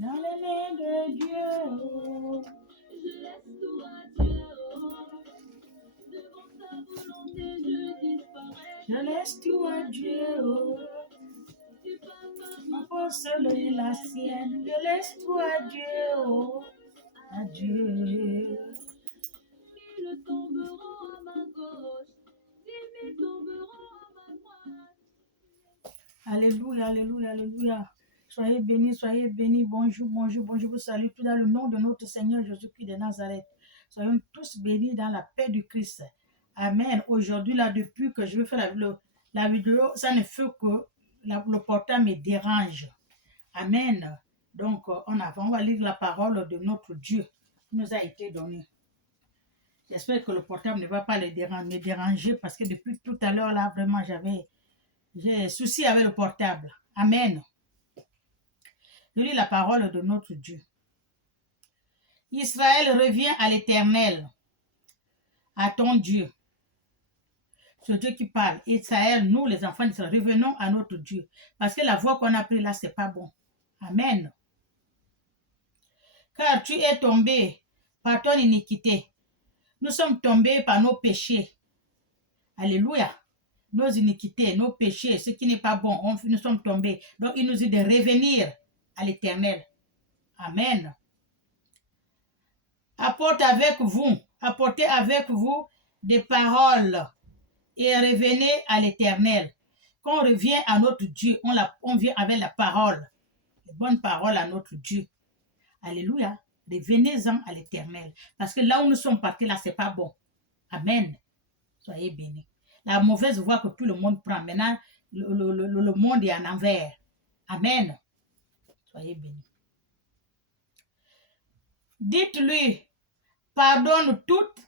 Dans les mains de Dieu, oh. Je laisse tout à Dieu, oh. Devant sa volonté, je disparais. Je laisse tout à Dieu, oh. Du papa, Ma force est la sienne. Je laisse tout à Dieu, oh. À Dieu. mille tomberont à ma gauche, 10 000 tomberont à ma droite. Alléluia, alléluia, alléluia. Soyez bénis. Bonjour, bonjour, bonjour. Vous salue tout dans le nom de notre Seigneur Jésus-Christ de Nazareth. Soyons tous bénis dans la paix du Christ. Amen. Aujourd'hui, là, depuis que je vais faire la vidéo, ça ne fait que le portable me dérange. Amen. Donc, on va lire la parole de notre Dieu qui nous a été donnée. J'espère que le portable ne va pas me déranger parce que depuis tout à l'heure, là, vraiment, j'ai souci avec le portable. Amen. Je lis la parole de notre Dieu. Israël revient à l'Éternel, à ton Dieu. Ce Dieu qui parle. Israël, nous les enfants d'Israël, revenons à notre Dieu. Parce que la voie qu'on a prise là, c'est pas bon. Amen. Car tu es tombé par ton iniquité. Nous sommes tombés par nos péchés. Alléluia. Nos iniquités, nos péchés, ce qui n'est pas bon, nous sommes tombés. Donc il nous dit de revenir à l'Éternel. Amen. Apportez avec vous des paroles et revenez à l'Éternel. Quand on revient à notre Dieu, on vient avec la parole, les bonnes paroles à notre Dieu. Alléluia. Revenez-en à l'Éternel. Parce que là où nous sommes partis, là, c'est pas bon. Amen. Soyez bénis. La mauvaise voie que tout le monde prend. Maintenant, le monde est en envers. Amen. Soyez bénis. Dites-lui, pardonne toutes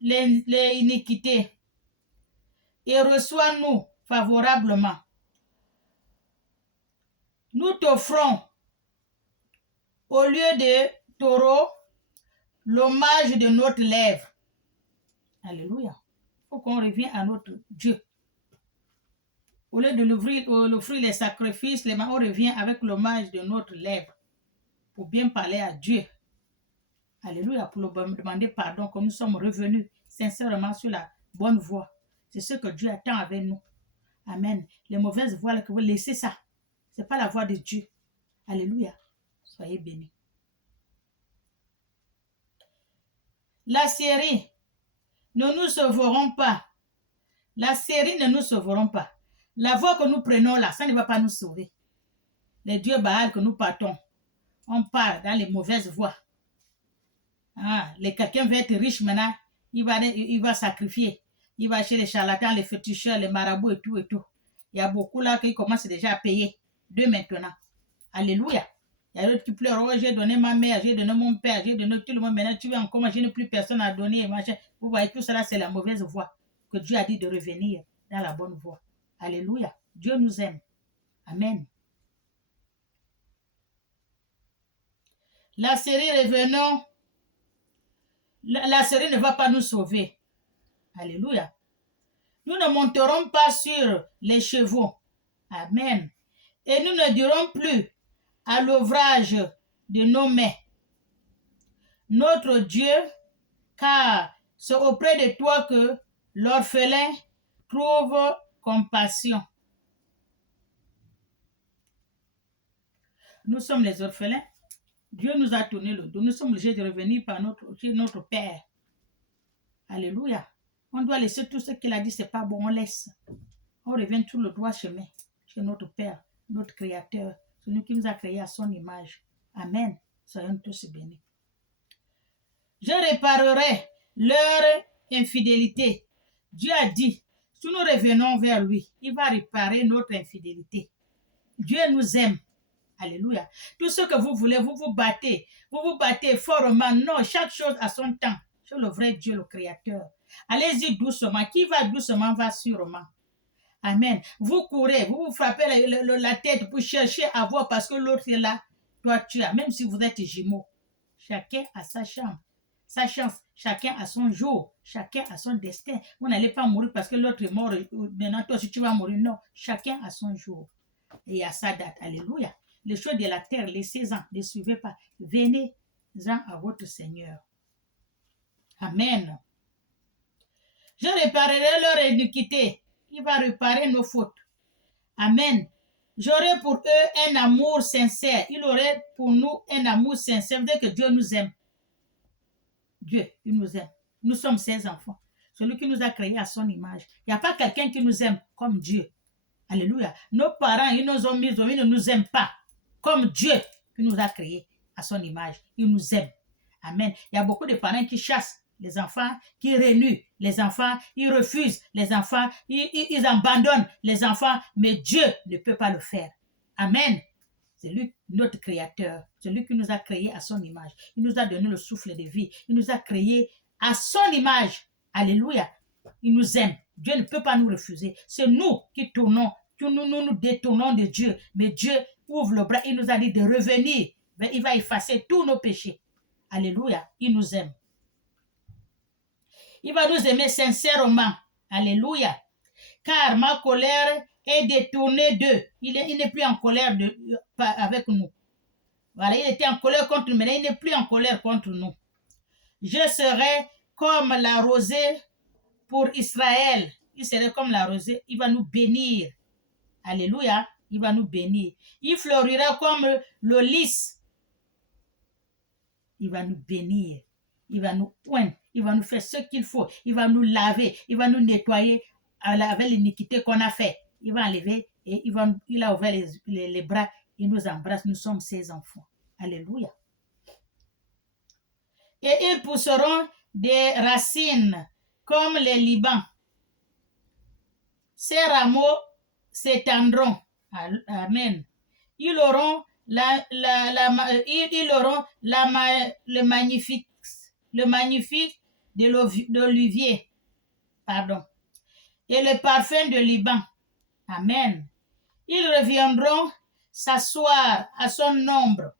les iniquités et reçois-nous favorablement. Nous t'offrons, au lieu de taureau, l'hommage de notre lèvre. Alléluia. Il faut qu'on revienne à notre Dieu. Au lieu de l'offrir les sacrifices, on revient avec l'hommage de notre lèvre pour bien parler à Dieu. Alléluia, pour lui demander pardon, que nous sommes revenus sincèrement sur la bonne voie. C'est ce que Dieu attend avec nous. Amen. Les mauvaises voies, que vous laissez ça. Ce n'est pas la voie de Dieu. Alléluia. Soyez bénis. La série, ne nous sauverons pas. La série ne nous sauveront pas. La voie que nous prenons là, ça ne va pas nous sauver. Les dieux Baal que nous partons, on part dans les mauvaises voies. Quelqu'un veut être riche maintenant, il va sacrifier. Il va chez les charlatans, les féticheurs, les marabouts et tout et tout. Il y a beaucoup là qui commencent déjà à payer de maintenant. Alléluia. Il y a d'autres qui pleurent. Oh, j'ai donné ma mère, j'ai donné mon père, j'ai donné tout le monde. Maintenant, tu veux encore, moi, je n'ai plus personne à donner. Vous voyez, tout cela, c'est la mauvaise voie que Dieu a dit de revenir dans la bonne voie. Alléluia. Dieu nous aime. Amen. La série revenons. La série ne va pas nous sauver. Alléluia. Nous ne monterons pas sur les chevaux. Amen. Et nous ne dirons plus à l'ouvrage de nos mains, notre Dieu, car c'est auprès de toi que l'orphelin trouve compassion. Nous sommes les orphelins. Dieu nous a tourné le dos. Nous sommes obligés de revenir chez notre Père. Alléluia. On doit laisser tout ce qu'il a dit, c'est pas bon, on laisse. On revient tout le droit chemin chez notre Père, notre Créateur, celui qui nous a créé à son image. Amen. Soyons tous bénis. Je réparerai leur infidélité. Dieu a dit, si nous revenons vers lui, il va réparer notre infidélité. Dieu nous aime. Alléluia. Tout ce que vous voulez, vous vous battez fortement. Non, chaque chose a son temps. C'est le vrai Dieu, le Créateur. Allez-y doucement. Qui va doucement va sûrement. Amen. Vous courez, vous vous frappez la tête pour chercher à voir parce que l'autre est là. Toi, tu as, même si vous êtes jumeaux. Chacun a sa chance. Chacun a son jour. Chacun a son destin. Vous n'allez pas mourir parce que l'autre est mort. Maintenant, toi, si tu vas mourir, non. Chacun a son jour. Et à sa date. Alléluia. les choses de la terre, laissez-en, ne suivez pas. Venez-en à votre Seigneur. Amen. Je réparerai leur iniquité. Il va réparer nos fautes. Amen. J'aurai pour eux un amour sincère. Il aurait pour nous un amour sincère. Dès que Dieu nous aime. Dieu, il nous aime. Nous sommes ses enfants. Celui qui nous a créés à son image. Il n'y a pas quelqu'un qui nous aime comme Dieu. Alléluia. Nos parents, ils nous ont mis, ils ne nous aiment pas comme Dieu qui nous a créés à son image. Il nous aime. Amen. Il y a beaucoup de parents qui chassent les enfants, qui renient les enfants, ils refusent les enfants, ils abandonnent les enfants, mais Dieu ne peut pas le faire. Amen. C'est lui, notre créateur, celui qui nous a créés à son image. Il nous a donné le souffle de vie. Il nous a créés à son image. Alléluia. Il nous aime. Dieu ne peut pas nous refuser. C'est nous qui tournons, nous détournons de Dieu. Mais Dieu ouvre le bras. Il nous a dit de revenir. Il va effacer tous nos péchés. Alléluia. Il nous aime. Il va nous aimer sincèrement. Alléluia. Car ma colère est détournée d'eux. Il n'est plus en colère avec nous. Voilà, il était en colère contre nous, mais il n'est plus en colère contre nous. Je serai comme la rosée pour Israël. Il serait comme la rosée. Il va nous bénir. Alléluia. Il va nous bénir. Il fleurira comme le lys. Il va nous bénir. Il va nous poindre. Il va nous faire ce qu'il faut. Il va nous laver. Il va nous nettoyer avec l'iniquité qu'on a fait. Il va enlever et il a ouvert les bras. Il nous embrasse. Nous sommes ses enfants. Alléluia. Et ils pousseront des racines comme les Liban. Ces rameaux s'étendront. Amen. Ils auront le magnifique de l'olivier. Pardon. Et le parfum de Liban. Amen. Ils reviendront s'asseoir à son ombre.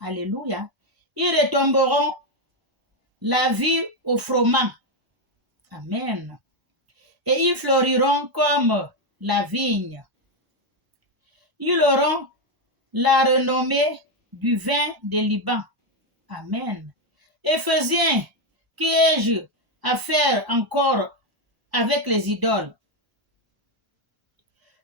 Alléluia. Ils retomberont la vie au froment. Amen. Et ils fleuriront comme la vigne. Ils auront la renommée du vin de Liban. Amen. Éphésiens, qui ai-je à faire encore avec les idoles?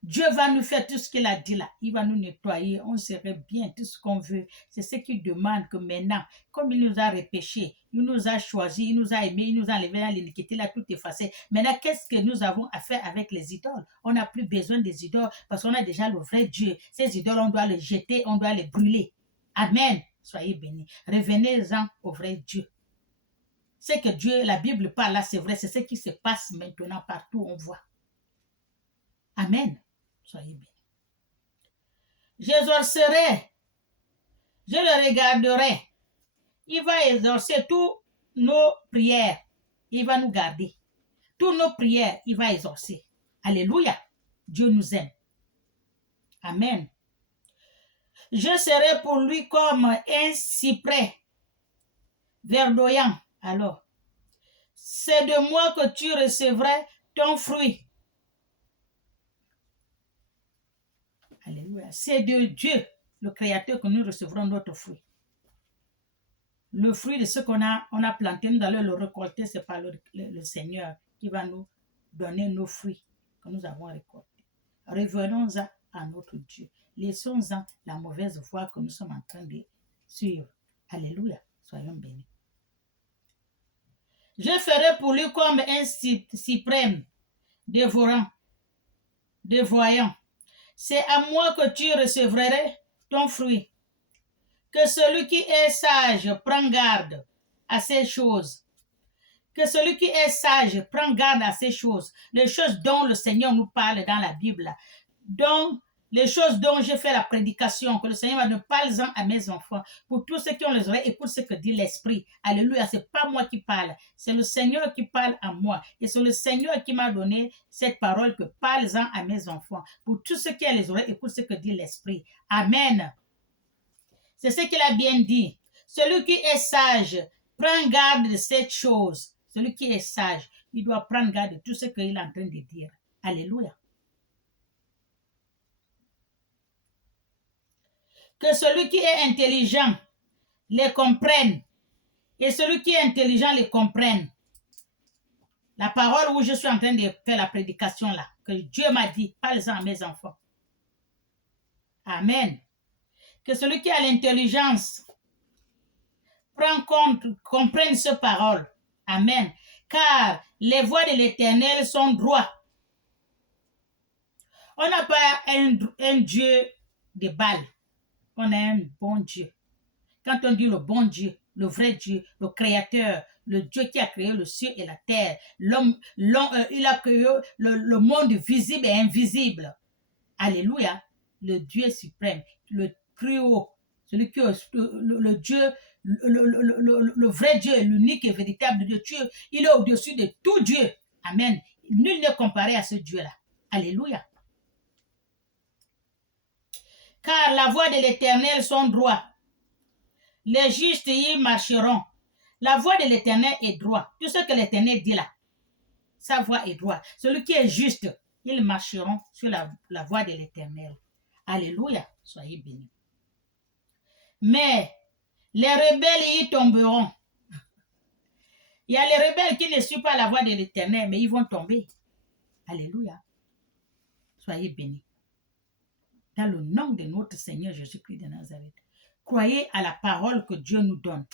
Dieu va nous faire tout ce qu'il a dit là. Il va nous nettoyer. On serait bien, tout ce qu'on veut. C'est ce qu'il demande que maintenant, comme il nous a repêchés, il nous a choisis, il nous a aimés, il nous a enlevés dans l'iniquité, il a tout effacé. Maintenant, qu'est-ce que nous avons à faire avec les idoles? On n'a plus besoin des idoles parce qu'on a déjà le vrai Dieu. Ces idoles, on doit les jeter, on doit les brûler. Amen. Soyez bénis. Revenez-en au vrai Dieu. C'est que Dieu, la Bible parle là, c'est vrai, c'est ce qui se passe maintenant partout, on voit. Amen. Soyez bénis. J'exaucerai, je le regarderai. Il va exaucer toutes nos prières. Il va nous garder. Toutes nos prières, il va exaucer. Alléluia. Dieu nous aime. Amen. Je serai pour lui comme un cyprès verdoyant. Alors, c'est de moi que tu recevras ton fruit. Alléluia. C'est de Dieu, le Créateur, que nous recevrons notre fruit. Le fruit de ce qu'on a planté, nous allons le récolter, c'est par le Seigneur qui va nous donner nos fruits que nous avons récoltés. Revenons-en à notre Dieu. Laissons-en la mauvaise voie que nous sommes en train de suivre. Alléluia. Soyons bénis. Je ferai pour lui comme un cyprès dévorant. C'est à moi que tu recevras ton fruit. Que celui qui est sage prend garde à ces choses. Que celui qui est sage prend garde à ces choses. Les choses dont le Seigneur nous parle dans la Bible. Donc, les choses dont j'ai fait la prédication, que le Seigneur va nous parler à mes enfants. Pour tous ceux qui ont les oreilles, écoute ce que dit l'Esprit. Alléluia, c'est pas moi qui parle. C'est le Seigneur qui parle à moi. Et c'est le Seigneur qui m'a donné cette parole que parle-en à mes enfants. Pour tous ceux qui ont les oreilles, écoute ce que dit l'Esprit. Amen. C'est ce qu'il a bien dit. Celui qui est sage prend garde de cette chose. Celui qui est sage, il doit prendre garde de tout ce qu'il est en train de dire. Alléluia. Que celui qui est intelligent les comprenne. Et celui qui est intelligent les comprenne. La parole où je suis en train de faire la prédication là, que Dieu m'a dit, parle-en à mes enfants. Amen. Que celui qui a l'intelligence prend compte, comprenne ces paroles. Amen. Car les voies de l'Éternel sont droites. On n'a pas un Dieu de Baal. On a un bon Dieu. Quand on dit le bon Dieu, le vrai Dieu, le créateur, le Dieu qui a créé le ciel et la terre, il a créé le monde visible et invisible. Alléluia. Le Dieu suprême, le plus haut, celui qui est le Dieu, le vrai Dieu, l'unique et véritable Dieu. Il est au-dessus de tout Dieu. Amen. Nul n'est comparé à ce Dieu-là. Alléluia. Car la voie de l'Éternel sont droits. Les justes y marcheront. La voie de l'Éternel est droite. Tout ce que l'Éternel dit là, sa voie est droite. Celui qui est juste, ils marcheront sur la voie de l'Éternel. Alléluia. Soyez bénis. Mais les rebelles y tomberont. Il y a les rebelles qui ne suivent pas la voie de l'Éternel, mais ils vont tomber. Alléluia. Soyez bénis. Dans le nom de notre Seigneur Jésus-Christ de Nazareth. Croyez à la parole que Dieu nous donne.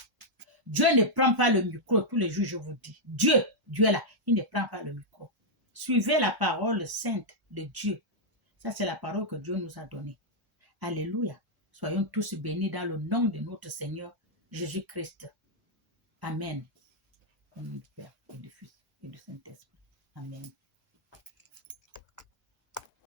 Dieu ne prend pas le micro tous les jours, je vous dis. Dieu est là, il ne prend pas le micro. Suivez la parole sainte de Dieu. Ça, c'est la parole que Dieu nous a donnée. Alléluia. Soyons tous bénis dans le nom de notre Seigneur Jésus-Christ. Amen. Au nom du Père et du Fils et du Saint-Esprit. Amen.